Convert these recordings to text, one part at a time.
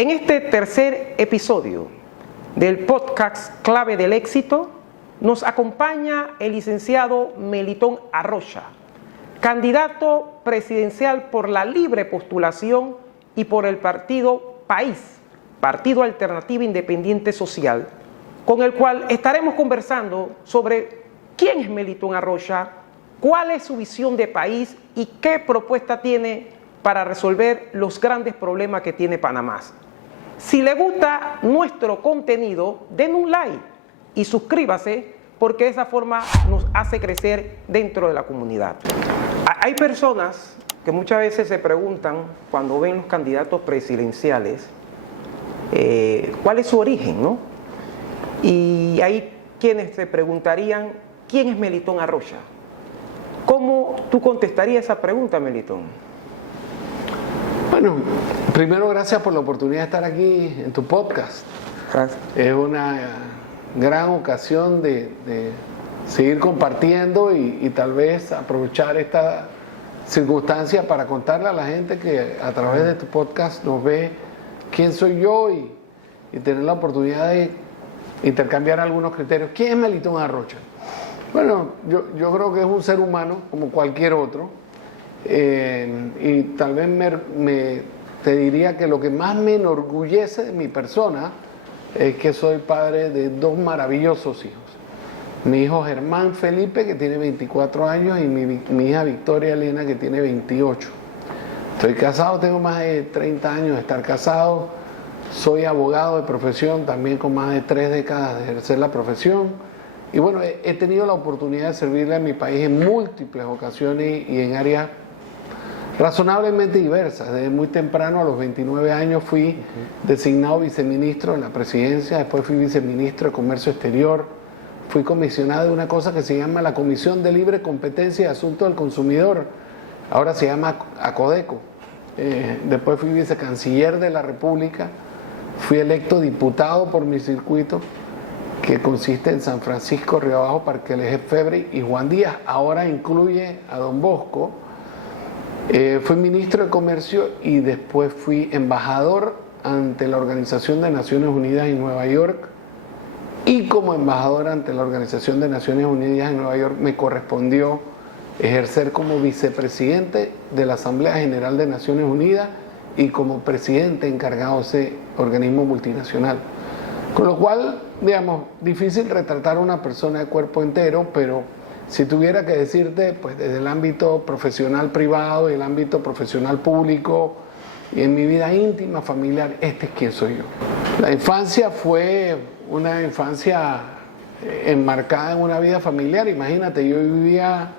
En este tercer episodio del podcast Clave del Éxito, nos acompaña el licenciado Melitón Arrocha, candidato presidencial por la libre postulación y por el partido País, Partido Alternativo Independiente Social, con el cual estaremos conversando sobre quién es Melitón Arrocha, cuál es su visión de país y qué propuesta tiene para resolver los grandes problemas que tiene Panamá. Si le gusta nuestro contenido, den un like y suscríbase, porque de esa forma nos hace crecer dentro de la comunidad. Hay personas que muchas veces se preguntan, cuando ven los candidatos presidenciales, cuál es su origen, ¿no? Y hay quienes se preguntarían, ¿quién es Melitón Arrocha? ¿Cómo tú contestarías esa pregunta, Melitón? Bueno, primero gracias por la oportunidad de estar aquí en tu podcast. Gracias. Es una gran ocasión de seguir compartiendo y tal vez aprovechar esta circunstancia para contarle a la gente que a través de tu podcast nos ve quién soy yo y tener la oportunidad de intercambiar algunos criterios. ¿Quién es Melitón Arrocha? Bueno, yo creo que es un ser humano como cualquier otro. Y tal vez te diría que lo que más me enorgullece de mi persona es que soy padre de dos maravillosos hijos. Mi hijo Germán Felipe, que tiene 24 años, y mi hija Victoria Elena, que tiene 28. Estoy casado, tengo más de 30 años de estar casado. Soy abogado de profesión, también con más de 3 décadas de ejercer la profesión. Y bueno, he tenido la oportunidad de servirle a mi país en múltiples ocasiones y en áreas razonablemente diversas. Desde muy temprano, a los 29 años, fui designado viceministro de la presidencia, después fui viceministro de Comercio Exterior, fui comisionado de una cosa que se llama la Comisión de Libre Competencia y Asuntos del Consumidor, ahora se llama ACODECO. Después fui vicecanciller de la República, fui electo diputado por mi circuito, que consiste en San Francisco, Río Abajo, Parque Lefebvre y Juan Díaz, ahora incluye a Don Bosco. Fui ministro de Comercio y después fui embajador ante la Organización de Naciones Unidas en Nueva York, y como embajador ante la Organización de Naciones Unidas en Nueva York me correspondió ejercer como vicepresidente de la Asamblea General de Naciones Unidas y como presidente encargado de ese organismo multinacional. Con lo cual, digamos, difícil retratar a una persona de cuerpo entero, pero si tuviera que decirte, pues desde el ámbito profesional privado y el ámbito profesional público y en mi vida íntima, familiar, este es quien soy yo. La infancia fue una infancia enmarcada en una vida familiar. Imagínate, yo vivía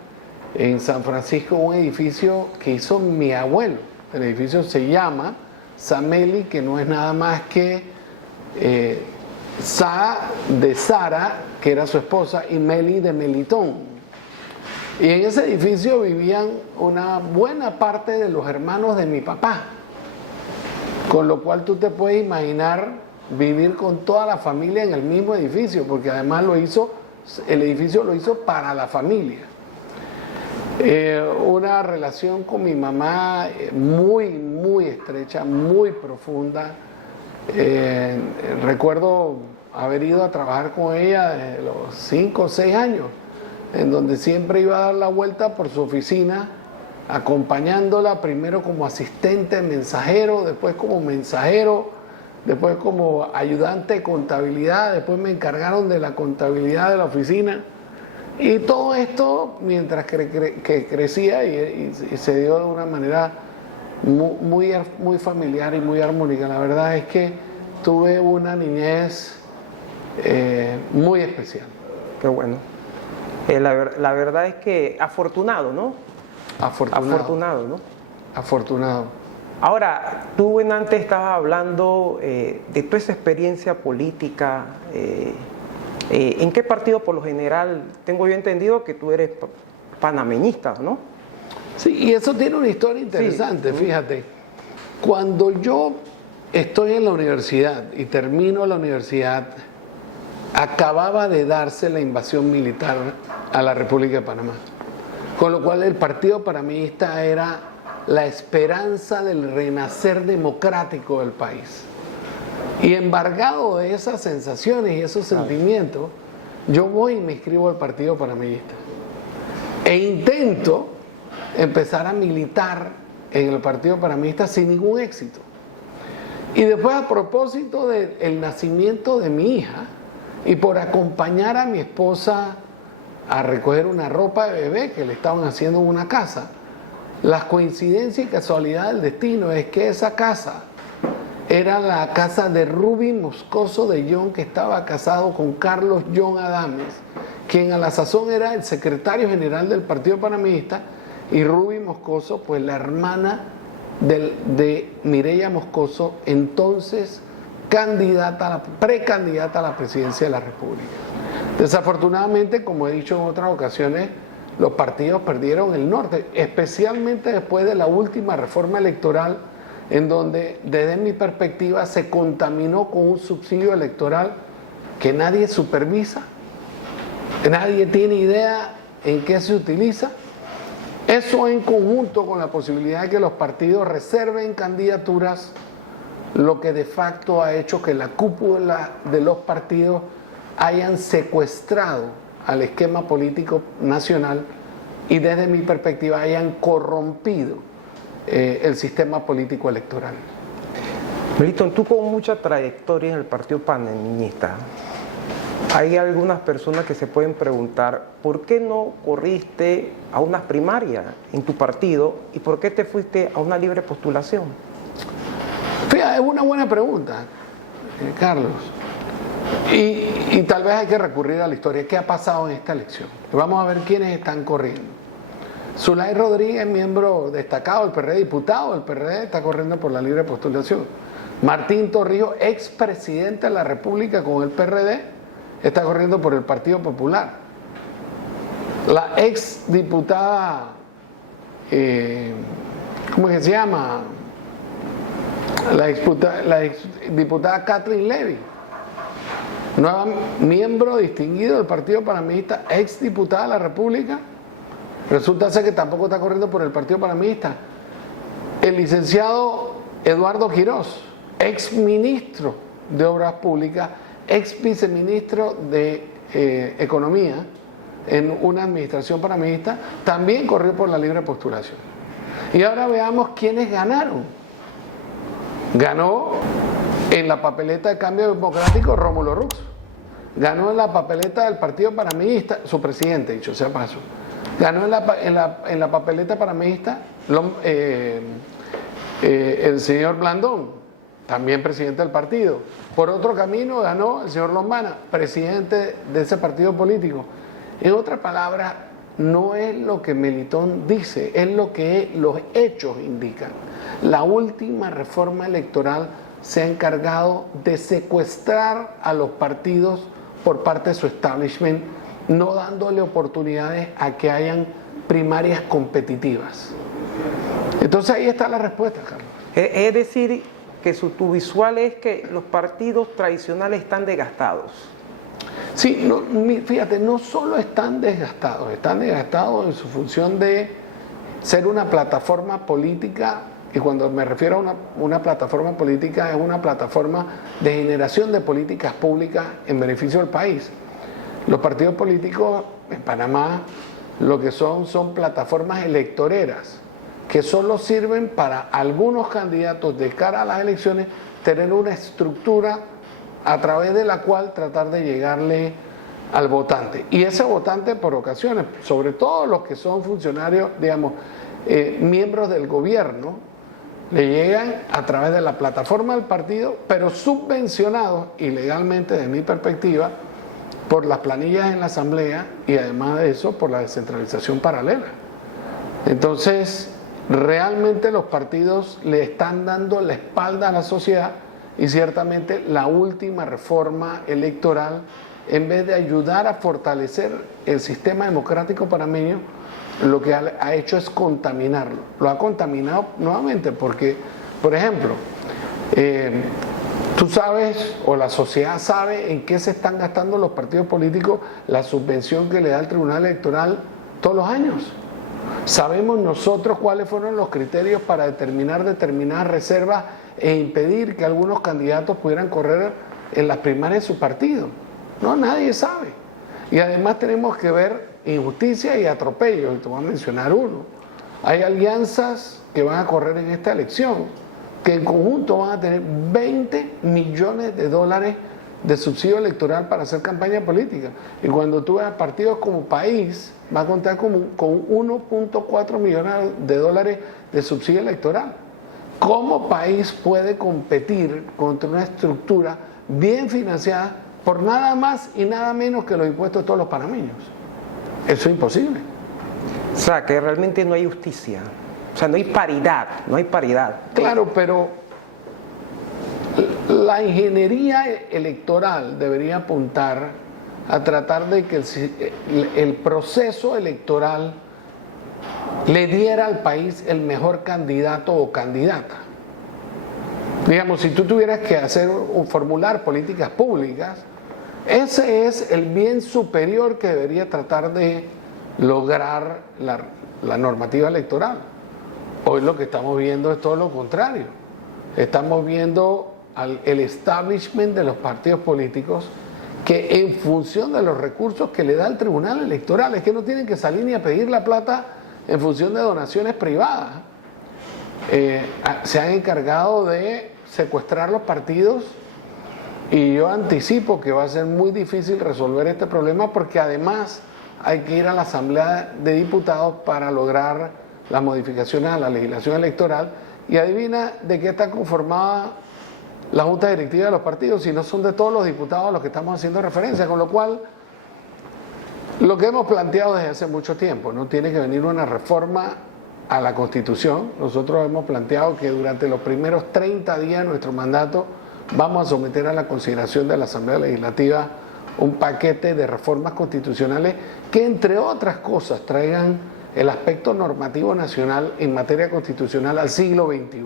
en San Francisco en un edificio que hizo mi abuelo. El edificio se llama Sameli, que no es nada más que Sa de Sara, que era su esposa, y Meli de Melitón. Y en ese edificio vivían una buena parte de los hermanos de mi papá, con lo cual tú te puedes imaginar vivir con toda la familia en el mismo edificio, porque además el edificio lo hizo para la familia. Una relación con mi mamá muy, muy estrecha, muy profunda. Recuerdo haber ido a trabajar con ella desde los 5 o 6 años, en donde siempre iba a dar la vuelta por su oficina, acompañándola primero como asistente mensajero, después como mensajero, después como ayudante de contabilidad, después me encargaron de la contabilidad de la oficina. Y todo esto mientras que crecía y se dio de una manera muy familiar y muy armónica. La verdad es que tuve una niñez muy especial. Qué bueno. La verdad es que afortunado, ¿no? Afortunado, ¿no? Afortunado. Ahora, tú antes estabas hablando de toda esa experiencia política. ¿En qué partido, por lo general, tengo yo entendido que tú eres panameñista, ¿no? Sí, y eso tiene una historia interesante, sí. Fíjate. Cuando yo estoy en la universidad y termino la universidad, acababa de darse la invasión militar a la República de Panamá. Con lo cual el Partido Panameñista era la esperanza del renacer democrático del país. Y embargado de esas sensaciones y esos sentimientos, yo voy y me inscribo al Partido Panameñista. E intento empezar a militar en el Partido Panameñista sin ningún éxito. Y después, a propósito del nacimiento de mi hija, y por acompañar a mi esposa a recoger una ropa de bebé que le estaban haciendo en una casa, las coincidencias y casualidad del destino es que esa casa era la casa de Ruby Moscoso de John, que estaba casado con Carlos John Adames, quien a la sazón era el secretario general del Partido Panameñista, y Ruby Moscoso, pues la hermana de Mireya Moscoso, entonces precandidata a la presidencia de la República. Desafortunadamente, como he dicho en otras ocasiones, los partidos perdieron el norte, especialmente después de la última reforma electoral, en donde, desde mi perspectiva, se contaminó con un subsidio electoral que nadie supervisa, nadie tiene idea en qué se utiliza. Eso, en conjunto con la posibilidad de que los partidos reserven candidaturas, lo que de facto ha hecho que la cúpula de los partidos hayan secuestrado al esquema político nacional y, desde mi perspectiva, hayan corrompido el sistema político electoral. Melitón, tú con mucha trayectoria en el Partido Panameñista, hay algunas personas que se pueden preguntar ¿por qué no corriste a unas primarias en tu partido y por qué te fuiste a una libre postulación? Fíjate, es una buena pregunta, Carlos. Y tal vez hay que recurrir a la historia. ¿Qué ha pasado en esta elección? Vamos a ver quiénes están corriendo. Zulay Rodríguez, miembro destacado del PRD, diputado del PRD, está corriendo por la libre postulación. Martín Torrijos, expresidente de la República con el PRD, está corriendo por el Partido Popular. La ex diputada, ¿cómo es que se llama? La ex diputada Kathleen Levy, nueva miembro distinguido del Partido Panameñista, ex diputada de la República, resulta ser que tampoco está corriendo por el Partido Panameñista. El licenciado Eduardo Quirós, ex ministro de Obras Públicas, ex viceministro de Economía en una administración panameñista, también corrió por la libre postulación. Y ahora veamos quiénes ganaron. Ganó en la papeleta de Cambio Democrático Rómulo Rux. Ganó en la papeleta del Partido Panameñista, su presidente, dicho sea paso. Ganó en la papeleta panameñista el señor Blandón, también presidente del partido. Por otro camino ganó el señor Lombana, presidente de ese partido político. En otras palabras, no es lo que Melitón dice, es lo que los hechos indican. La última reforma electoral se ha encargado de secuestrar a los partidos por parte de su establishment, no dándole oportunidades a que hayan primarias competitivas. Entonces ahí está la respuesta, Carlos. Es decir, que tu visual es que los partidos tradicionales están desgastados. Sí, fíjate, no solo están desgastados en su función de ser una plataforma política, y cuando me refiero a una plataforma política, es una plataforma de generación de políticas públicas en beneficio del país. Los partidos políticos en Panamá lo que son plataformas electoreras, que solo sirven para algunos candidatos de cara a las elecciones tener una estructura a través de la cual tratar de llegarle al votante. Y ese votante, por ocasiones, sobre todo los que son funcionarios, digamos, miembros del gobierno, le llegan a través de la plataforma del partido, pero subvencionados ilegalmente, desde mi perspectiva, por las planillas en la asamblea y, además de eso, por la descentralización paralela. Entonces, realmente los partidos le están dando la espalda a la sociedad, y ciertamente la última reforma electoral, en vez de ayudar a fortalecer el sistema democrático panameño, lo que ha hecho es contaminarlo. Lo ha contaminado nuevamente porque, por ejemplo, tú sabes, o la sociedad sabe, en qué se están gastando los partidos políticos la subvención que le da el Tribunal Electoral todos los años. Sabemos nosotros cuáles fueron los criterios para determinar determinadas reservas e impedir que algunos candidatos pudieran correr en las primarias de su partido? No, nadie sabe. Y además tenemos que ver injusticia y atropellos, y te voy a mencionar uno. Hay alianzas que van a correr en esta elección, que en conjunto van a tener 20 millones de dólares de subsidio electoral para hacer campaña política. Y cuando tú veas partidos como País, va a contar con 1.4 millones de dólares de subsidio electoral. ¿Cómo País puede competir contra una estructura bien financiada por nada más y nada menos que los impuestos de todos los panameños? Eso es imposible. O sea, que realmente no hay justicia. O sea, no hay paridad, no hay paridad. Claro, pero la ingeniería electoral debería apuntar a tratar de que el proceso electoral le diera al país el mejor candidato o candidata. Digamos, si tú tuvieras que hacer o formular políticas públicas, ese es el bien superior que debería tratar de lograr la normativa electoral. Hoy lo que estamos viendo es todo lo contrario. Estamos viendo el establishment de los partidos políticos que en función de los recursos que le da el Tribunal Electoral, es que no tienen que salir ni a pedir la plata en función de donaciones privadas, se han encargado de secuestrar los partidos, y yo anticipo que va a ser muy difícil resolver este problema, porque además hay que ir a la Asamblea de Diputados para lograr las modificaciones a la legislación electoral. Y adivina de qué está conformada la Junta Directiva de los partidos, si no son de todos los diputados a los que estamos haciendo referencia, con lo cual lo que hemos planteado desde hace mucho tiempo, no tiene que venir una reforma a la Constitución. Nosotros hemos planteado que durante los primeros 30 días de nuestro mandato vamos a someter a la consideración de la Asamblea Legislativa un paquete de reformas constitucionales que, entre otras cosas, traigan el aspecto normativo nacional en materia constitucional al siglo XXI.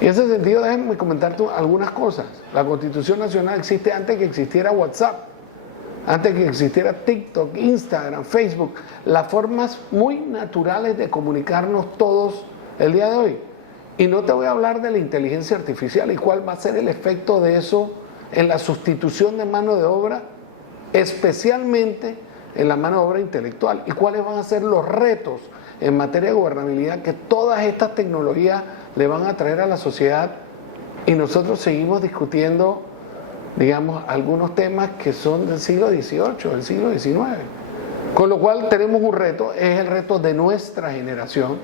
Y en ese sentido, déjenme comentar algunas cosas. La Constitución Nacional existe antes que existiera WhatsApp, antes que existiera TikTok, Instagram, Facebook, las formas muy naturales de comunicarnos todos el día de hoy. Y no te voy a hablar de la inteligencia artificial y cuál va a ser el efecto de eso en la sustitución de mano de obra, especialmente en la mano de obra intelectual, y cuáles van a ser los retos en materia de gobernabilidad que todas estas tecnologías le van a traer a la sociedad. Y nosotros seguimos discutiendo, digamos, algunos temas que son del siglo XVIII, del siglo XIX. Con lo cual tenemos un reto, es el reto de nuestra generación,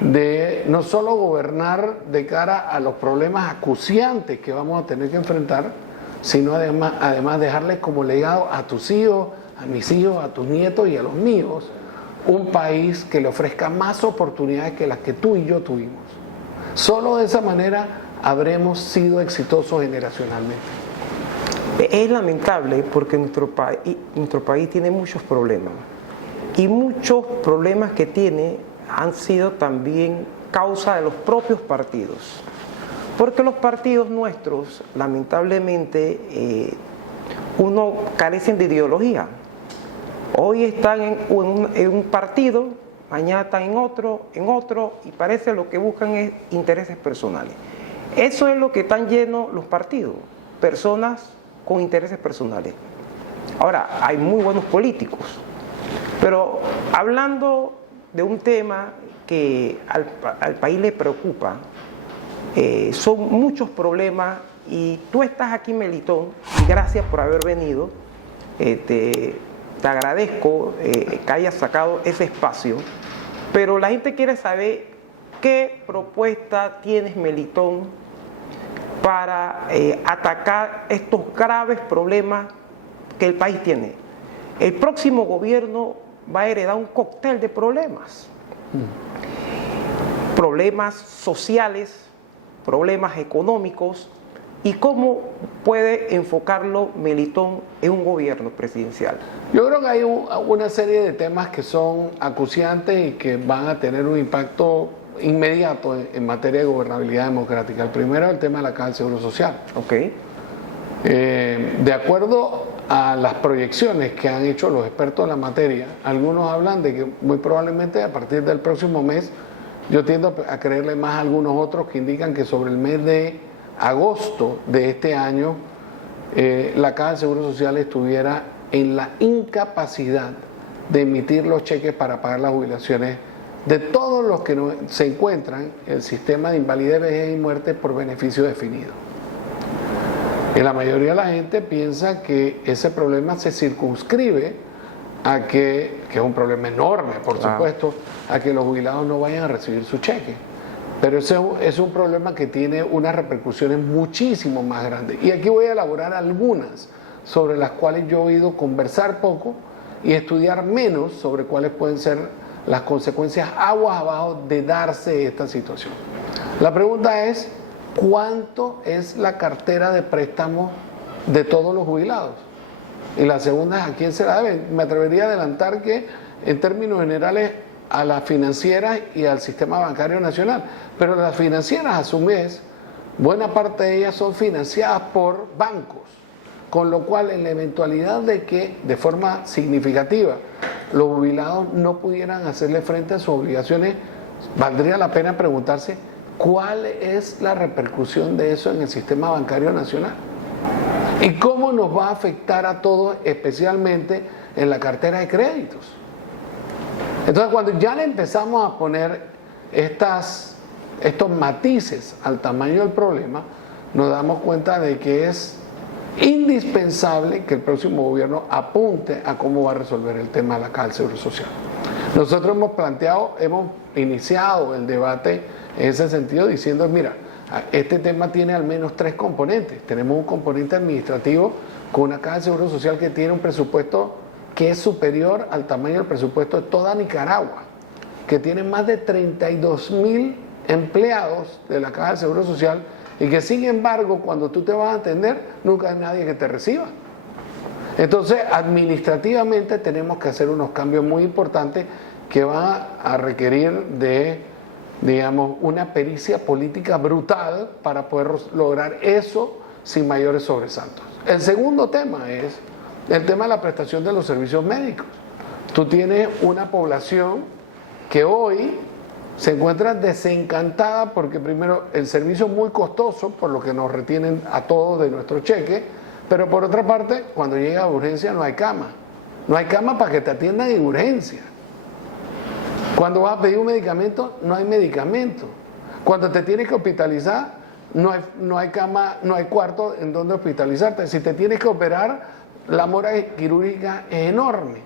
de no solo gobernar de cara a los problemas acuciantes que vamos a tener que enfrentar, sino además dejarles como legado a tus hijos, a mis hijos, a tus nietos y a los míos, un país que le ofrezca más oportunidades que las que tú y yo tuvimos. Solo de esa manera habremos sido exitosos generacionalmente. Es lamentable porque nuestro país tiene muchos problemas, y muchos problemas que tiene han sido también causa de los propios partidos, porque los partidos nuestros lamentablemente uno carecen de ideología. Hoy están en un partido, mañana están en otro, y parece lo que buscan es intereses personales. Eso es lo que están llenos los partidos, personas con intereses personales. Ahora, hay muy buenos políticos, pero hablando de un tema que al país le preocupa, son muchos problemas, y tú estás aquí, Melitón, y gracias por haber venido. Te agradezco que hayas sacado ese espacio, pero la gente quiere saber qué propuesta tienes, Melitón, para atacar estos graves problemas que el país tiene. El próximo gobierno va a heredar un cóctel de problemas. Problemas sociales, problemas económicos, y cómo puede enfocarlo Melitón en un gobierno presidencial. Yo creo que hay una serie de temas que son acuciantes y que van a tener un impacto inmediato en materia de gobernabilidad democrática. El primero es el tema de la Caja del Seguro Social. Okay. De acuerdo a las proyecciones que han hecho los expertos en la materia, algunos hablan de que muy probablemente a partir del próximo mes Yo tiendo a creerle más a algunos otros que indican que sobre el mes de agosto de este año la Caja de Seguro Social estuviera en la incapacidad de emitir los cheques para pagar las jubilaciones de todos los que se encuentran en el sistema de invalidez, vejez y muerte por beneficio definido. Y la mayoría de la gente piensa que ese problema se circunscribe a que es un problema enorme, por supuesto, a que los jubilados no vayan a recibir su cheque. Pero ese es un problema que tiene unas repercusiones muchísimo más grandes. Y aquí voy a elaborar algunas sobre las cuales yo he oído conversar poco y estudiar menos sobre cuáles pueden ser las consecuencias aguas abajo de darse esta situación. La pregunta es, ¿cuánto es la cartera de préstamos de todos los jubilados? Y la segunda es, ¿a quién se la deben? Me atrevería a adelantar que en términos generales a las financieras y al sistema bancario nacional, pero las financieras a su vez, buena parte de ellas son financiadas por bancos, con lo cual en la eventualidad de que de forma significativa los jubilados no pudieran hacerle frente a sus obligaciones, valdría la pena preguntarse cuál es la repercusión de eso en el sistema bancario nacional y cómo nos va a afectar a todos, especialmente en la cartera de créditos. Entonces, cuando ya le empezamos a poner estos matices al tamaño del problema, nos damos cuenta de que es indispensable que el próximo gobierno apunte a cómo va a resolver el tema de la Caja del Seguro Social. Nosotros hemos iniciado el debate en ese sentido diciendo, mira, este tema tiene al menos 3 componentes. Tenemos un componente administrativo con una Caja de Seguro Social que tiene un presupuesto que es superior al tamaño del presupuesto de toda Nicaragua, que tiene más de 32,000 empleados de la Caja de Seguro Social y que sin embargo cuando tú te vas a atender nunca hay nadie que te reciba. Entonces administrativamente tenemos que hacer unos cambios muy importantes que van a requerir de, digamos, una pericia política brutal para poder lograr eso sin mayores sobresaltos. El segundo tema es el tema de la prestación de los servicios médicos. Tú tienes una población que hoy se encuentra desencantada porque primero el servicio es muy costoso, por lo que nos retienen a todos de nuestro cheque, pero por otra parte, cuando llega a urgencia no hay cama. No hay cama para que te atiendan en urgencia. Cuando vas a pedir un medicamento, no hay medicamento. Cuando te tienes que hospitalizar, no hay cama, no hay cuarto en donde hospitalizarte. Si te tienes que operar, la mora quirúrgica es enorme.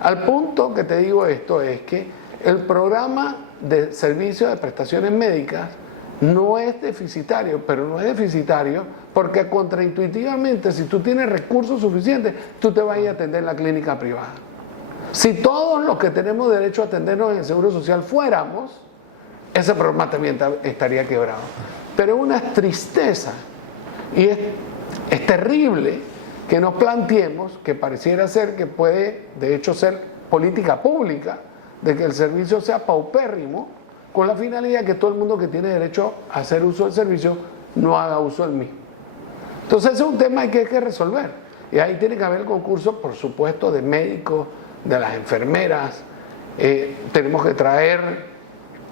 Al punto que te digo esto es que el programa de servicio de prestaciones médicas no es deficitario, pero no es deficitario porque contraintuitivamente si tú tienes recursos suficientes, tú te vas a ir a atender en la clínica privada. Si todos los que tenemos derecho a atendernos en el Seguro Social fuéramos, ese programa también estaría quebrado. Pero es una tristeza y es terrible que nos planteemos que pareciera ser que puede de hecho ser política pública de que el servicio sea paupérrimo con la finalidad que todo el mundo que tiene derecho a hacer uso del servicio no haga uso del mismo. Entonces ese es un tema que hay que resolver y ahí tiene que haber concursos, por supuesto, de médicos, de las enfermeras. Tenemos que traer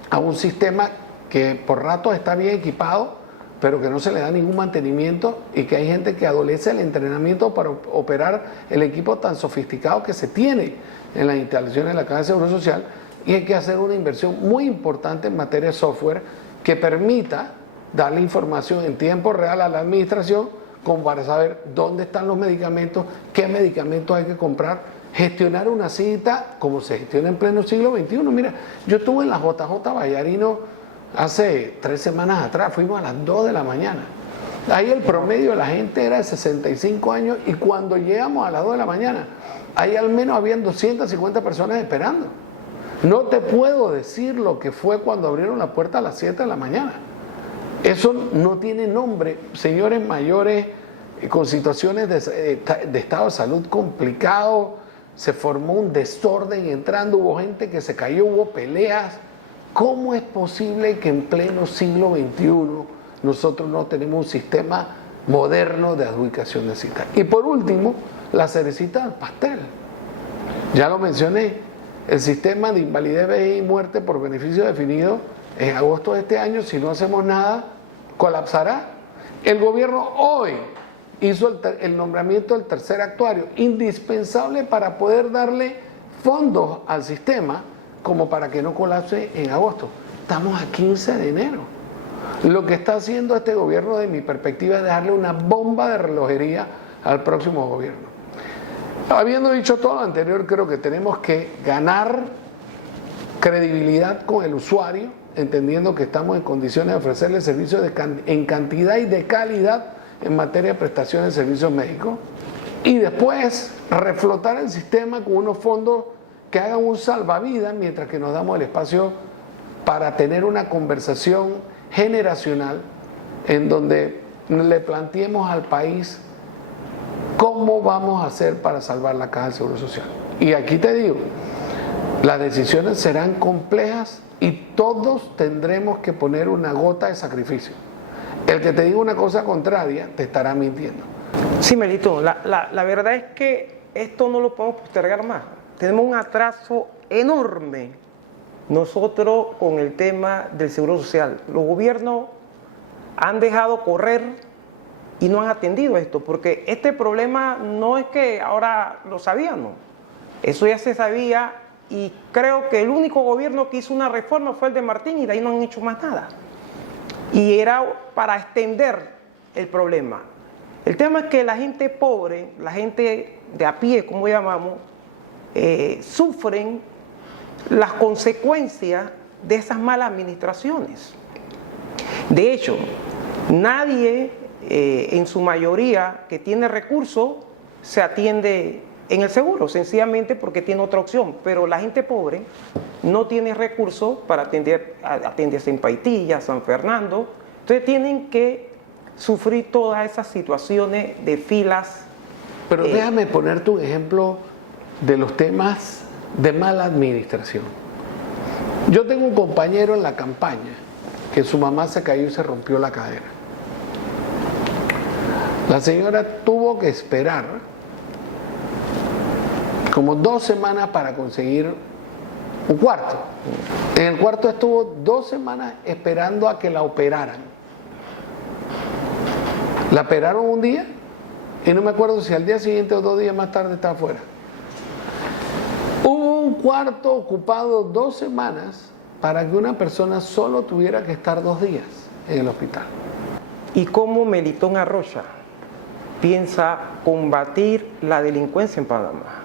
a un sistema que por rato está bien equipado pero que no se le da ningún mantenimiento y que hay gente que adolece el entrenamiento para operar el equipo tan sofisticado que se tiene en las instalaciones de la Caja de Seguro Social, y hay que hacer una inversión muy importante en materia de software que permita darle información en tiempo real a la administración como para saber dónde están los medicamentos, qué medicamentos hay que comprar, gestionar una cita como se gestiona en pleno siglo XXI. Mira, yo estuve en la JJ Vallarino hace 3 semanas atrás, fuimos a las 2 de la mañana. Ahí el promedio de la gente era de 65 años y cuando llegamos a las 2 de la mañana, ahí al menos habían 250 personas esperando. No te puedo decir lo que fue cuando abrieron la puerta a las 7 de la mañana. Eso no tiene nombre. Señores mayores con situaciones de estado de salud complicado, se formó un desorden entrando, hubo gente que se cayó, hubo peleas. ¿Cómo es posible que en pleno siglo XXI nosotros no tenemos un sistema moderno de adjudicación de citas? Y por último, la cerecita del pastel. Ya lo mencioné, el sistema de invalidez, vejez y muerte por beneficio definido en agosto de este año, si no hacemos nada, colapsará. El gobierno hoy hizo el nombramiento del tercer actuario, indispensable para poder darle fondos al sistema como para que no colapse en agosto. Estamos a 15 de enero. Lo que está haciendo este gobierno, de mi perspectiva, es darle una bomba de relojería al próximo gobierno. Habiendo dicho todo lo anterior, creo que tenemos que ganar credibilidad con el usuario, entendiendo que estamos en condiciones de ofrecerle servicios en cantidad y de calidad en materia de prestaciones de servicios médicos, y después reflotar el sistema con unos fondos que hagan un salvavidas mientras que nos damos el espacio para tener una conversación generacional en donde le planteemos al país cómo vamos a hacer para salvar la Caja del Seguro Social. Y aquí te digo, las decisiones serán complejas y todos tendremos que poner una gota de sacrificio. El que te diga una cosa contraria te estará mintiendo. Sí, Melitón, la verdad es que esto no lo podemos postergar más. Tenemos un atraso enorme nosotros con el tema del Seguro Social. Los gobiernos han dejado correr y no han atendido esto, porque este problema no es que ahora lo sabíamos, eso ya se sabía, y creo que el único gobierno que hizo una reforma fue el de Martín, y de ahí no han hecho más nada. Y era para extender el problema. El tema es que la gente pobre, la gente de a pie, como llamamos, sufren las consecuencias de esas malas administraciones. De hecho, nadie, en su mayoría, que tiene recursos, se atiende en el seguro, sencillamente porque tiene otra opción. Pero la gente pobre no tiene recursos para atenderse en Paitilla, San Fernando. Entonces tienen que sufrir todas esas situaciones de filas. Pero déjame ponerte un ejemplo de los temas de mala administración. Yo tengo un compañero en la campaña que su mamá se cayó y se rompió la cadera. La señora tuvo que esperar como 2 semanas para conseguir un cuarto. En el cuarto estuvo 2 semanas esperando a que la operaran. La operaron un día y no me acuerdo si al día siguiente o 2 días más tarde estaba afuera. Hubo un cuarto ocupado 2 semanas para que una persona solo tuviera que estar 2 días en el hospital. ¿Y cómo Melitón Arrocha piensa combatir la delincuencia en Panamá?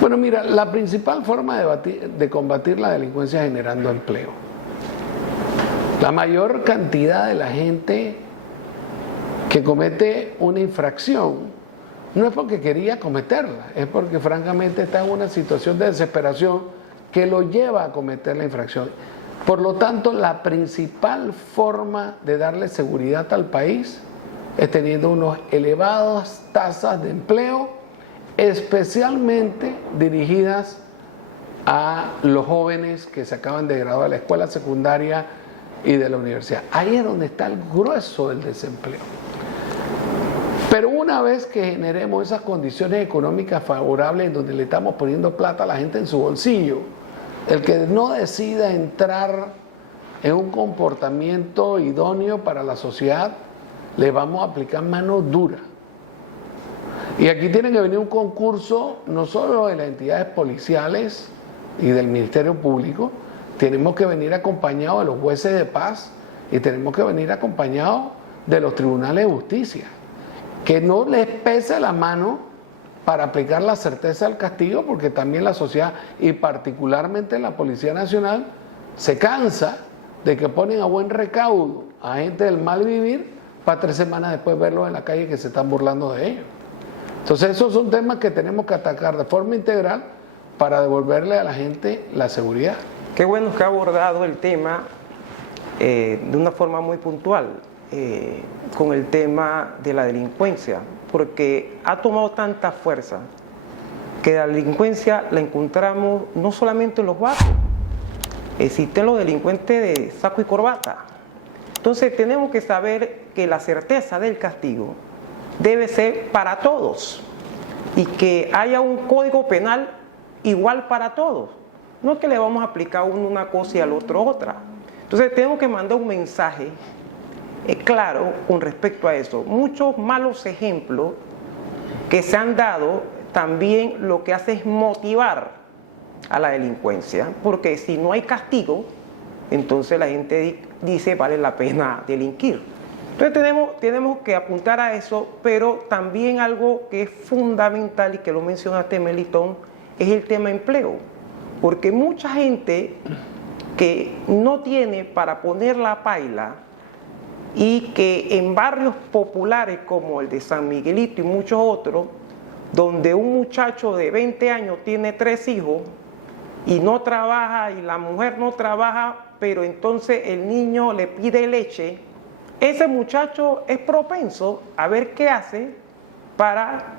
Bueno, mira, la principal forma de combatir la delincuencia es generando empleo. La mayor cantidad de la gente que comete una infracción no es porque quería cometerla, es porque francamente está en una situación de desesperación que lo lleva a cometer la infracción. Por lo tanto, la principal forma de darle seguridad al país es teniendo unas elevadas tasas de empleo, especialmente dirigidas a los jóvenes que se acaban de graduar de la escuela secundaria y de la universidad. Ahí es donde está el grueso del desempleo. Pero una vez que generemos esas condiciones económicas favorables en donde le estamos poniendo plata a la gente en su bolsillo, el que no decida entrar en un comportamiento idóneo para la sociedad, le vamos a aplicar mano dura. Y aquí tiene que venir un concurso no solo de las entidades policiales y del Ministerio Público, tenemos que venir acompañados de los jueces de paz y tenemos que venir acompañados de los tribunales de justicia. Que no les pese la mano para aplicar la certeza del castigo, porque también la sociedad y particularmente la Policía Nacional se cansa de que ponen a buen recaudo a gente del mal vivir para 3 semanas después verlos en la calle que se están burlando de ellos. Entonces esos son temas que tenemos que atacar de forma integral para devolverle a la gente la seguridad. Qué bueno que ha abordado el tema de una forma muy puntual. Con el tema de la delincuencia, porque ha tomado tanta fuerza que la delincuencia la encontramos no solamente en los barrios, existen los delincuentes de saco y corbata. Entonces tenemos que saber que la certeza del castigo debe ser para todos y que haya un código penal igual para todos, No es que le vamos a aplicar a uno una cosa y al otro otra. Entonces tenemos que mandar un mensaje claro con respecto a eso. Muchos malos ejemplos que se han dado también lo que hace es motivar a la delincuencia, porque si no hay castigo, entonces la gente dice vale la pena delinquir. Entonces tenemos que apuntar a eso, pero también algo que es fundamental y que lo mencionaste, Melitón, es el tema empleo, porque mucha gente que no tiene para poner la paila y que en barrios populares como el de San Miguelito y muchos otros, donde un muchacho de 20 años tiene 3 hijos y no trabaja y la mujer no trabaja, pero entonces el niño le pide leche, ese muchacho es propenso a ver qué hace para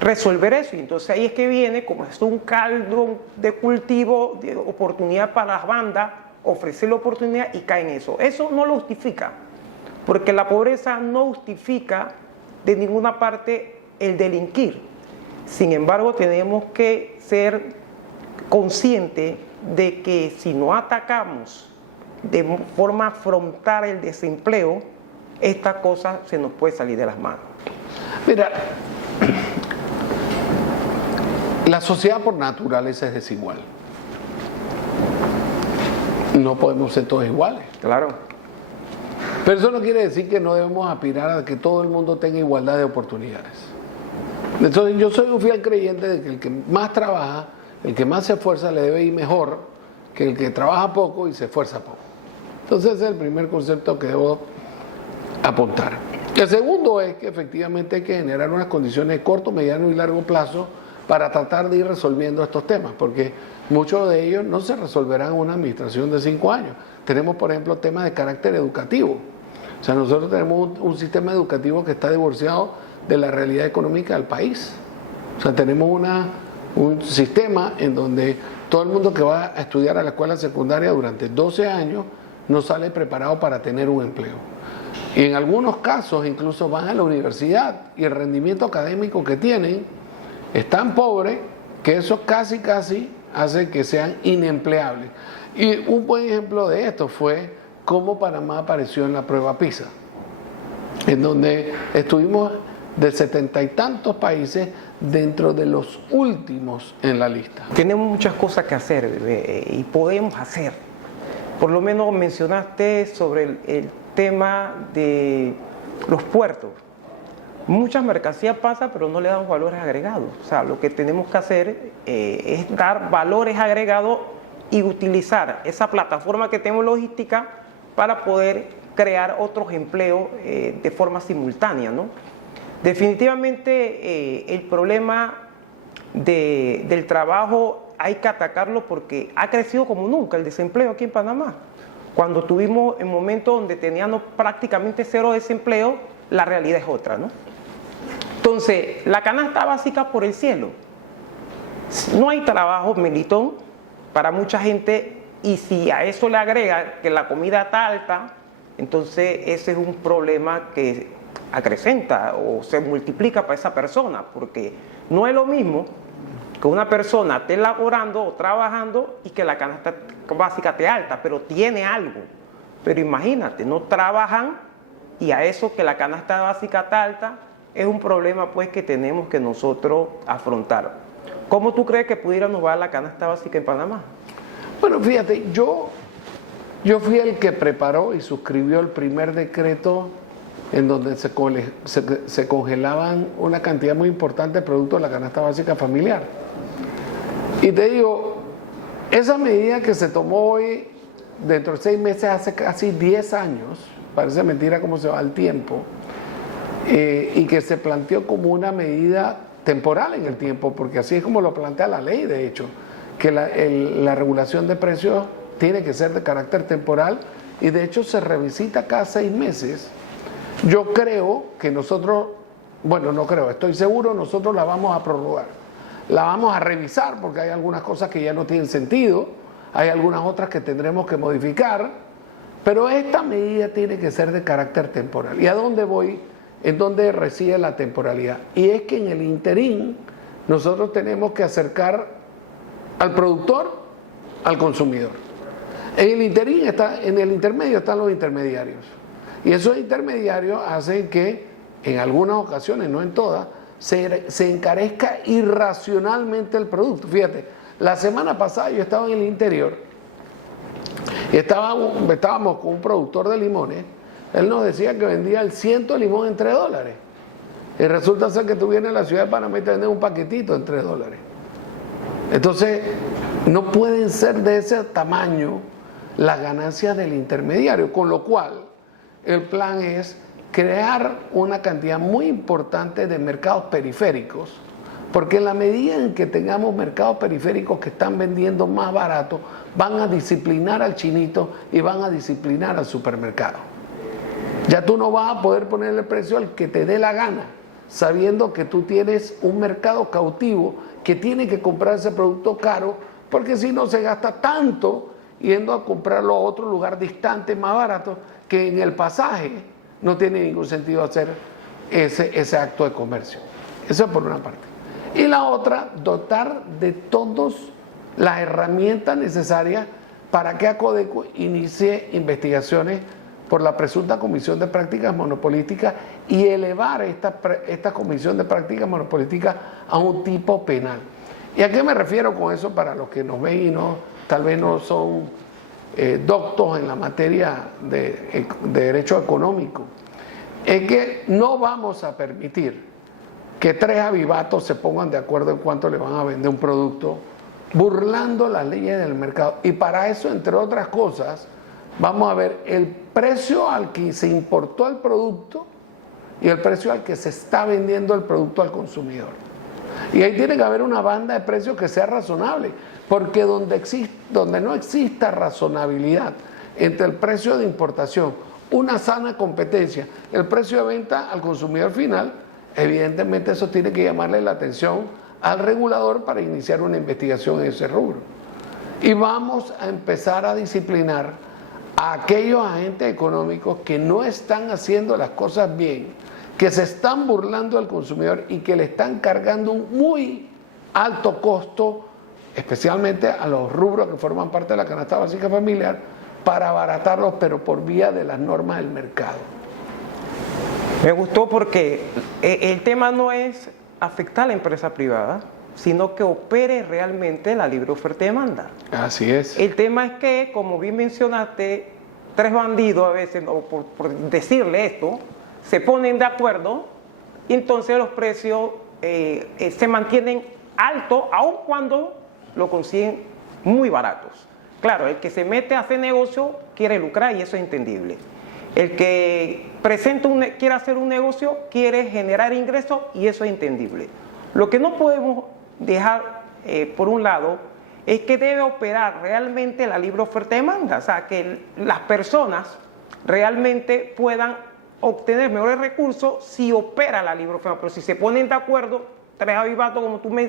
resolver eso. Y entonces ahí es que viene, como es un caldo de cultivo, de oportunidad para las bandas, ofrecerle oportunidad y cae en eso. Eso no lo justifica, porque la pobreza no justifica de ninguna parte el delinquir. Sin embargo, tenemos que ser conscientes de que si no atacamos de forma frontal el desempleo, esta cosa se nos puede salir de las manos. Mira, la sociedad por naturaleza es desigual. No podemos ser todos iguales. Claro. Pero eso no quiere decir que no debemos aspirar a que todo el mundo tenga igualdad de oportunidades. Entonces yo soy un fiel creyente de que el que más trabaja, el que más se esfuerza, le debe ir mejor que el que trabaja poco y se esfuerza poco. Entonces ese es el primer concepto que debo apuntar. El segundo es que efectivamente hay que generar unas condiciones de corto, mediano y largo plazo para tratar de ir resolviendo estos temas, porque muchos de ellos no se resolverán en una administración de 5 años. Tenemos, por ejemplo, temas de carácter educativo. O sea, nosotros tenemos un sistema educativo que está divorciado de la realidad económica del país. O sea, tenemos un sistema en donde todo el mundo que va a estudiar a la escuela secundaria durante 12 años no sale preparado para tener un empleo. Y en algunos casos incluso van a la universidad y el rendimiento académico que tienen es tan pobre que eso casi hace que sean inempleables. Y un buen ejemplo de esto fue cómo Panamá apareció en la prueba PISA, en donde estuvimos de 70 y tantos países dentro de los últimos en la lista. Tenemos muchas cosas que hacer y podemos hacer. Por lo menos mencionaste sobre el tema de los puertos. Muchas mercancías pasan, pero no le damos valores agregados. O sea, lo que tenemos que hacer es dar valores agregados y utilizar esa plataforma que tenemos logística para poder crear otros empleos de forma simultánea, ¿no? Definitivamente el problema del trabajo hay que atacarlo porque ha crecido como nunca el desempleo aquí en Panamá. Cuando tuvimos en momentos donde teníamos prácticamente cero desempleo, la realidad es otra, ¿no? Entonces, la canasta básica por el cielo. No hay trabajo, Melitón, para mucha gente, y si a eso le agrega que la comida está alta, entonces ese es un problema que acrecenta o se multiplica para esa persona, porque no es lo mismo que una persona esté laborando o trabajando y que la canasta básica esté alta, pero tiene algo. Pero imagínate, no trabajan y a eso que la canasta básica está alta, es un problema pues que tenemos que nosotros afrontar. ¿Cómo tú crees que pudiéramos bajar la canasta básica en Panamá? Bueno, fíjate, yo fui el que preparó y suscribió el primer decreto en donde se congelaban una cantidad muy importante de productos de la canasta básica familiar. Y te digo, esa medida que se tomó hoy, dentro de 6 meses, hace casi 10 años, parece mentira cómo se va el tiempo, y que se planteó como una medida temporal en el tiempo, porque así es como lo plantea la ley, de hecho, que la regulación de precios tiene que ser de carácter temporal y de hecho se revisita cada 6 meses. Yo creo que nosotros, bueno, no creo, estoy seguro, nosotros la vamos a prorrogar, la vamos a revisar porque hay algunas cosas que ya no tienen sentido, hay algunas otras que tendremos que modificar, pero esta medida tiene que ser de carácter temporal. ¿Y a dónde voy? En donde reside la temporalidad. Y es que en el interín nosotros tenemos que acercar al productor al consumidor. En el intermedio están los intermediarios. Y esos intermediarios hacen que en algunas ocasiones, no en todas, se encarezca irracionalmente el producto. Fíjate, la semana pasada yo estaba en el interior y estábamos con un productor de limones. Él nos decía que vendía el 100 de limón en $3. Y resulta ser que tú vienes a la ciudad de Panamá y te venden un paquetito en $3. Entonces, no pueden ser de ese tamaño las ganancias del intermediario, con lo cual el plan es crear una cantidad muy importante de mercados periféricos, porque en la medida en que tengamos mercados periféricos que están vendiendo más barato, van a disciplinar al chinito y van a disciplinar al supermercado. Ya tú no vas a poder ponerle el precio al que te dé la gana, sabiendo que tú tienes un mercado cautivo que tiene que comprar ese producto caro, porque si no se gasta tanto yendo a comprarlo a otro lugar distante, más barato, que en el pasaje no tiene ningún sentido hacer ese acto de comercio. Eso es por una parte. Y la otra, dotar de todas las herramientas necesarias para que Acodeco inicie investigaciones por la presunta comisión de prácticas monopolísticas y elevar esta comisión de prácticas monopolísticas a un tipo penal. ¿Y a qué me refiero con eso para los que nos ven y tal vez no son doctos en la materia de derecho económico? Es que no vamos a permitir que 3 avivatos se pongan de acuerdo en cuánto le van a vender un producto, burlando las leyes del mercado. Y para eso, entre otras cosas, vamos a ver el precio al que se importó el producto y el precio al que se está vendiendo el producto al consumidor. Y ahí tiene que haber una banda de precios que sea razonable, porque donde no exista razonabilidad entre el precio de importación, una sana competencia, el precio de venta al consumidor final, evidentemente eso tiene que llamarle la atención al regulador para iniciar una investigación en ese rubro. Y vamos a empezar a disciplinar a aquellos agentes económicos que no están haciendo las cosas bien, que se están burlando al consumidor y que le están cargando un muy alto costo, especialmente a los rubros que forman parte de la canasta básica familiar, para abaratarlos, pero por vía de las normas del mercado. Me gustó porque el tema no es afectar a la empresa privada, sino que opere realmente la libre oferta y demanda. Así es. El tema es que, como bien mencionaste, 3 bandidos a veces, o por decirle esto, se ponen de acuerdo y entonces los precios se mantienen altos, aun cuando lo consiguen muy baratos. Claro, el que se mete a hacer negocio quiere lucrar y eso es entendible. El que quiere hacer un negocio quiere generar ingresos y eso es entendible. Lo que no podemos dejar por un lado es que debe operar realmente la libre oferta y demanda, o sea, que las personas realmente puedan obtener mejores recursos si opera la libre oferta, pero si se ponen de acuerdo, 3 avivatos, como tú me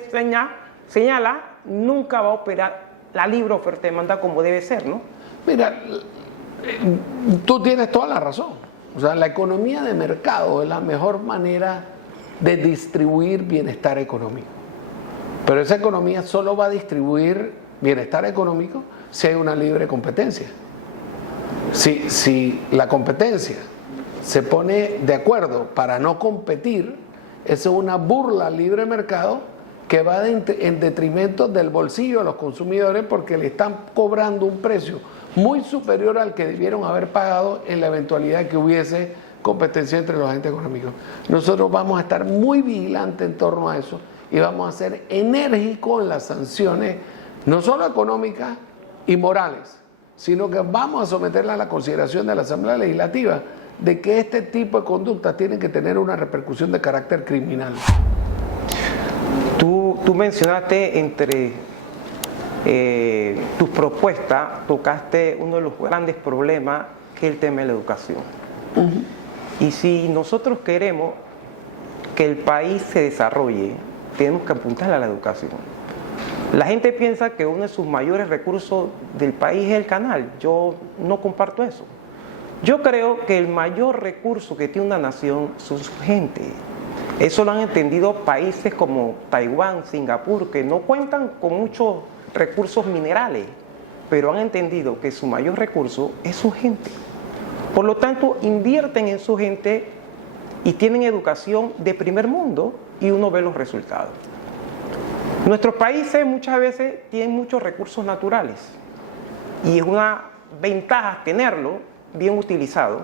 señalas, nunca va a operar la libre oferta y demanda como debe ser, ¿no? Mira, tú tienes toda la razón. O sea, la economía de mercado es la mejor manera de distribuir bienestar económico. Pero esa economía solo va a distribuir bienestar económico si hay una libre competencia. Si la competencia se pone de acuerdo para no competir, eso es una burla al libre mercado que va en detrimento del bolsillo de los consumidores, porque le están cobrando un precio muy superior al que debieron haber pagado en la eventualidad de que hubiese competencia entre los agentes económicos. Nosotros vamos a estar muy vigilantes en torno a eso y vamos a ser enérgicos en las sanciones, no solo económicas y morales, sino que vamos a someterla a la consideración de la Asamblea Legislativa de que este tipo de conductas tienen que tener una repercusión de carácter criminal. Tú mencionaste entre tus propuestas, tocaste uno de los grandes problemas, que es el tema de la educación. Y si nosotros queremos que el país se desarrolle, tenemos que apuntar a la educación. La gente piensa que uno de sus mayores recursos del país es el canal. Yo no comparto eso. Yo creo que el mayor recurso que tiene una nación son su gente. Eso lo han entendido países como Taiwán, Singapur, que no cuentan con muchos recursos minerales, pero han entendido que su mayor recurso es su gente. Por lo tanto, invierten en su gente y tienen educación de primer mundo y uno ve los resultados. Nuestros países muchas veces tienen muchos recursos naturales y es una ventaja tenerlo bien utilizado.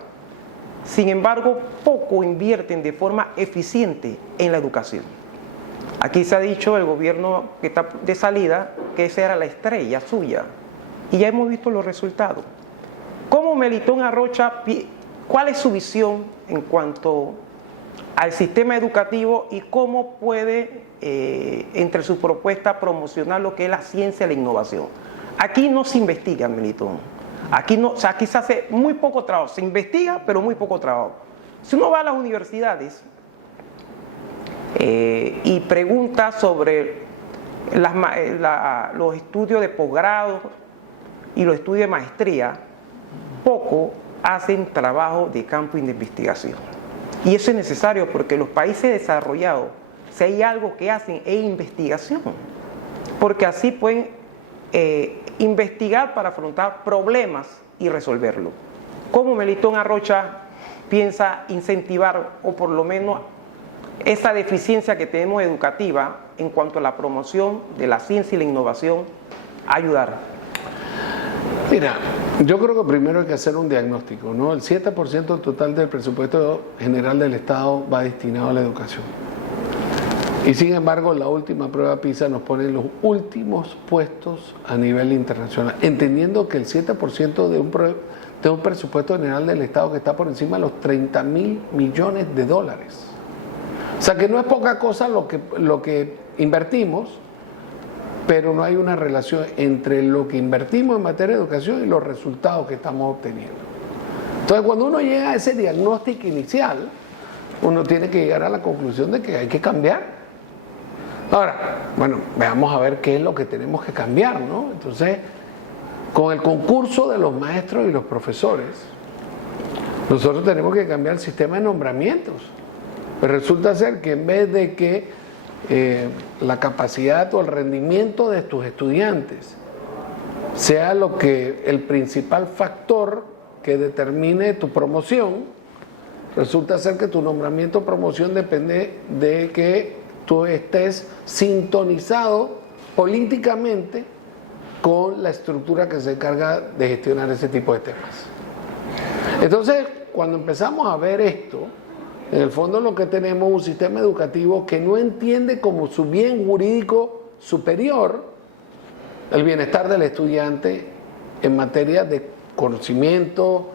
Sin embargo, poco invierten de forma eficiente en la educación. Aquí se ha dicho el gobierno que está de salida que esa era la estrella suya y ya hemos visto los resultados. ¿Cómo Melitón Arrocha, cuál es su visión en cuanto al sistema educativo y cómo puede, entre sus propuestas, promocionar lo que es la ciencia y la innovación? Aquí no se investiga, Melitón. Aquí se hace muy poco trabajo. Se investiga, pero muy poco trabajo. Si uno va a las universidades y pregunta sobre los estudios de posgrado y los estudios de maestría, poco hacen trabajo de campo y de investigación. Y eso es necesario porque los países desarrollados, si hay algo que hacen, es investigación. Porque así pueden investigar para afrontar problemas y resolverlos. ¿Cómo Melitón Arrocha piensa incentivar, o por lo menos esa deficiencia que tenemos educativa en cuanto a la promoción de la ciencia y la innovación, ayudar? Mira, yo creo que primero hay que hacer un diagnóstico, ¿no? El 7% total del presupuesto general del Estado va destinado a la educación. Y sin embargo, la última prueba PISA nos pone en los últimos puestos a nivel internacional, entendiendo que el 7% de un presupuesto general del Estado que está por encima de los 30.000 millones de dólares. O sea que no es poca cosa lo que invertimos, pero no hay una relación entre lo que invertimos en materia de educación y los resultados que estamos obteniendo. Entonces, cuando uno llega a ese diagnóstico inicial, uno tiene que llegar a la conclusión de que hay que cambiar. Ahora, bueno, veamos a ver qué es lo que tenemos que cambiar, ¿no? Entonces, con el concurso de los maestros y los profesores, nosotros tenemos que cambiar el sistema de nombramientos. Pues resulta ser que en vez de que la capacidad o el rendimiento de tus estudiantes sea lo que el principal factor que determine tu promoción, resulta ser que tu nombramiento o promoción depende de que tú estés sintonizado políticamente con la estructura que se encarga de gestionar ese tipo de temas. Entonces, cuando empezamos a ver esto, en el fondo lo que tenemos es un sistema educativo que no entiende como su bien jurídico superior el bienestar del estudiante en materia de conocimiento,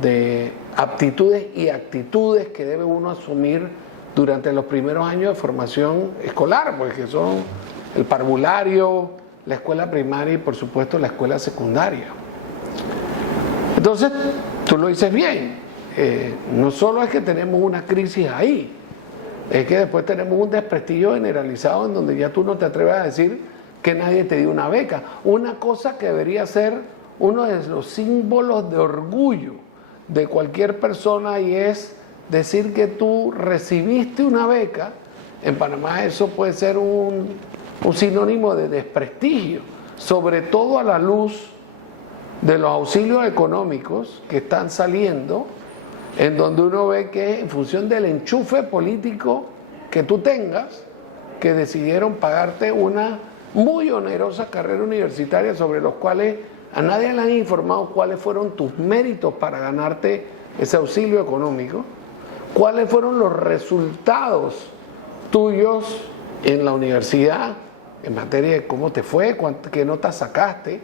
de aptitudes y actitudes que debe uno asumir durante los primeros años de formación escolar, porque son el parvulario, la escuela primaria y por supuesto la escuela secundaria. Entonces, tú lo dices bien, no solo es que tenemos una crisis ahí, es que después tenemos un desprestigio generalizado en donde ya tú no te atreves a decir que nadie te dio una beca. Una cosa que debería ser uno de los símbolos de orgullo de cualquier persona y es decir que tú recibiste una beca. En Panamá eso puede ser un sinónimo de desprestigio, sobre todo a la luz de los auxilios económicos que están saliendo, en donde uno ve que en función del enchufe político que tú tengas, que decidieron pagarte una muy onerosa carrera universitaria sobre los cuales a nadie le han informado cuáles fueron tus méritos para ganarte ese auxilio económico, cuáles fueron los resultados tuyos en la universidad en materia de cómo te fue, qué notas sacaste,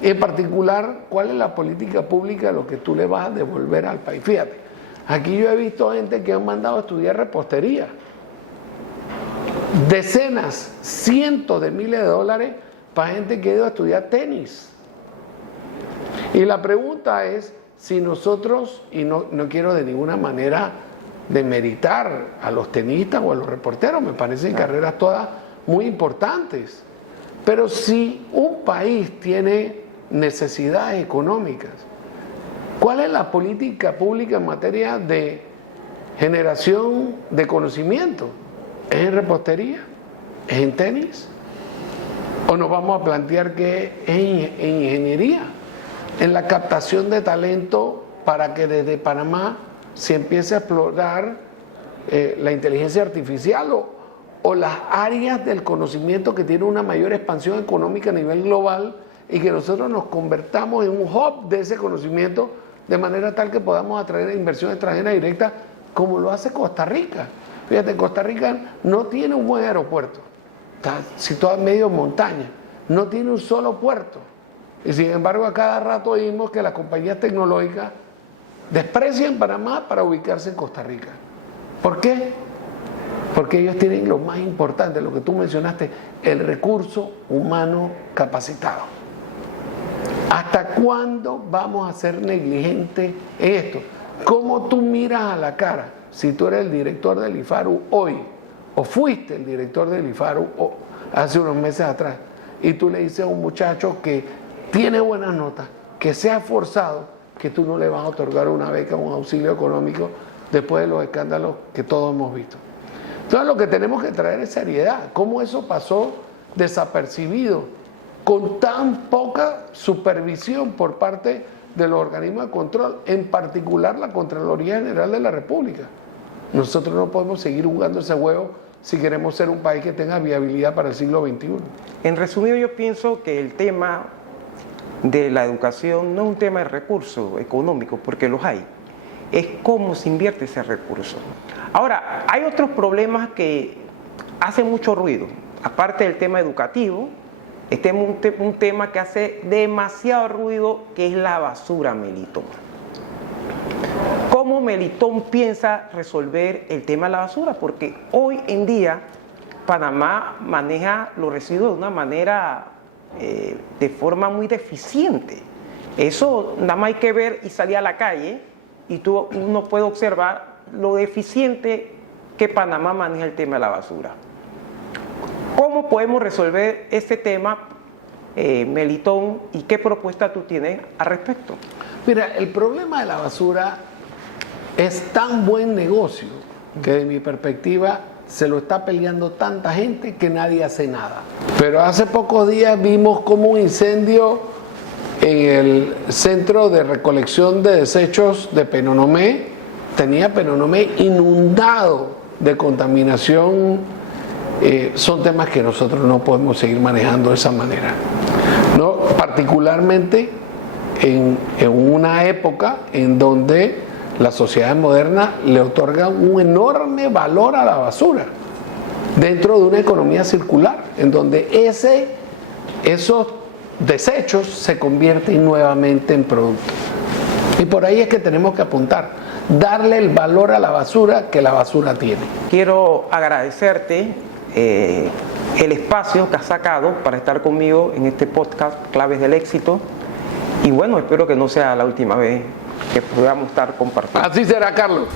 en particular cuál es la política pública de lo que tú le vas a devolver al país. Fíjate, aquí yo he visto gente que han mandado a estudiar repostería, decenas, cientos de miles de dólares para gente que ha ido a estudiar tenis. Y la pregunta es si nosotros, y no quiero de ninguna manera demeritar a los tenistas o a los reporteros, me parecen carreras todas muy importantes, pero si un país tiene necesidades económicas, ¿cuál es la política pública en materia de generación de conocimiento? ¿Es en repostería? ¿Es en tenis? ¿O nos vamos a plantear que es en ingeniería, en la captación de talento para que desde Panamá se empiece a explorar la inteligencia artificial o las áreas del conocimiento que tienen una mayor expansión económica a nivel global y que nosotros nos convertamos en un hub de ese conocimiento de manera tal que podamos atraer inversión extranjera directa como lo hace Costa Rica? Fíjate, Costa Rica no tiene un buen aeropuerto, está situado en medio de montaña, no tiene un solo puerto y sin embargo a cada rato oímos que las compañías tecnológicas desprecian Panamá para ubicarse en Costa Rica. ¿Por qué? Porque ellos tienen lo más importante, lo que tú mencionaste, el recurso humano capacitado. ¿Hasta cuándo vamos a ser negligentes en esto? ¿Cómo tú miras a la cara si tú eres el director del IFARU hoy o fuiste el director del IFARU hace unos meses atrás y tú le dices a un muchacho que tiene buenas notas, que se ha esforzado, que tú no le vas a otorgar una beca o un auxilio económico después de los escándalos que todos hemos visto? Entonces lo que tenemos que traer es seriedad. ¿Cómo eso pasó desapercibido con tan poca supervisión por parte de los organismos de control, en particular la Contraloría General de la República? Nosotros no podemos seguir jugando ese juego si queremos ser un país que tenga viabilidad para el siglo XXI. En resumido, yo pienso que el tema de la educación no es un tema de recursos económicos, porque los hay, es cómo se invierte ese recurso. Ahora, hay otros problemas que hacen mucho ruido, aparte del tema educativo. Este es un tema que hace demasiado ruido, que es la basura, Melitón. ¿Cómo Melitón piensa resolver el tema de la basura? Porque hoy en día Panamá maneja los residuos de una manera, de forma muy deficiente. Eso nada más hay que ver y salir a la calle y uno puede observar lo deficiente que Panamá maneja el tema de la basura. ¿Cómo podemos resolver este tema, Melitón, y qué propuesta tú tienes al respecto? Mira, el problema de la basura es tan buen negocio que de mi perspectiva se lo está peleando tanta gente que nadie hace nada. Pero hace pocos días vimos como un incendio en el centro de recolección de desechos de Penonomé tenía Penonomé inundado de contaminación. Son temas que nosotros no podemos seguir manejando de esa manera, ¿no? Particularmente en una época en donde la sociedad moderna le otorga un enorme valor a la basura dentro de una economía circular, en donde esos desechos se convierten nuevamente en productos. Y por ahí es que tenemos que apuntar, darle el valor a la basura que la basura tiene. Quiero agradecerte el espacio que has sacado para estar conmigo en este podcast Claves del Éxito, y bueno, espero que no sea la última vez que podamos estar compartiendo. Así será, Carlos.